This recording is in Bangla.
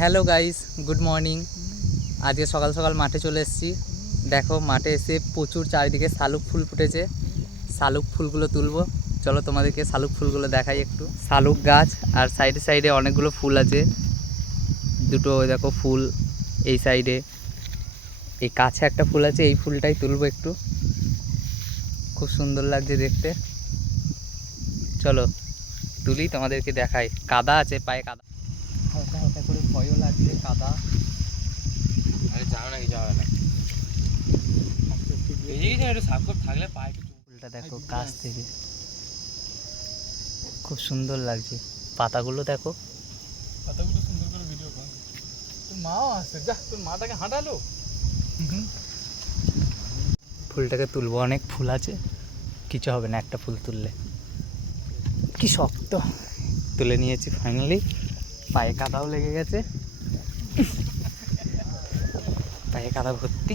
Hello guys, good morning. আজকে সকাল সকাল মাঠে চলে এসেছি। দেখো মাঠে এসে প্রচুর চারিদিকে শালুক ফুল ফুটেছে। শালুক ফুলগুলো তুলবো। চলো তোমাদেরকে শালুক ফুলগুলো দেখাই একটু। শালুক গাছ আর সাইডে সাইডে অনেকগুলো ফুল আছে। দুটো দেখো ফুল এই সাইডে, এই কাছে একটা ফুল আছে, এই ফুলটাই তুলবো একটু। খুব সুন্দর লাগছে দেখতে। চলো তুলি, তোমাদেরকে দেখাই। কাদা আছে, পায়ে কাদা, হালকা হালকা করে ভয়ও লাগছে কাদা। ফুলটা দেখো কাছ থেকে খুব সুন্দর লাগছে। পাতাগুলো দেখো। পাতাগুলো সুন্দর করে ভিডিও কর। তোর মাও আসছে, যা তোর মাটাকে হাঁটালো। ফুলটাকে তুলবো, অনেক ফুল আছে, কিছু হবে না একটা ফুল তুললে। কি শক্ত। তুলে নিয়েছি ফাইনালি। পায়ে কাদাও লেগে গেছে, পায়ে কাদা ভর্তি।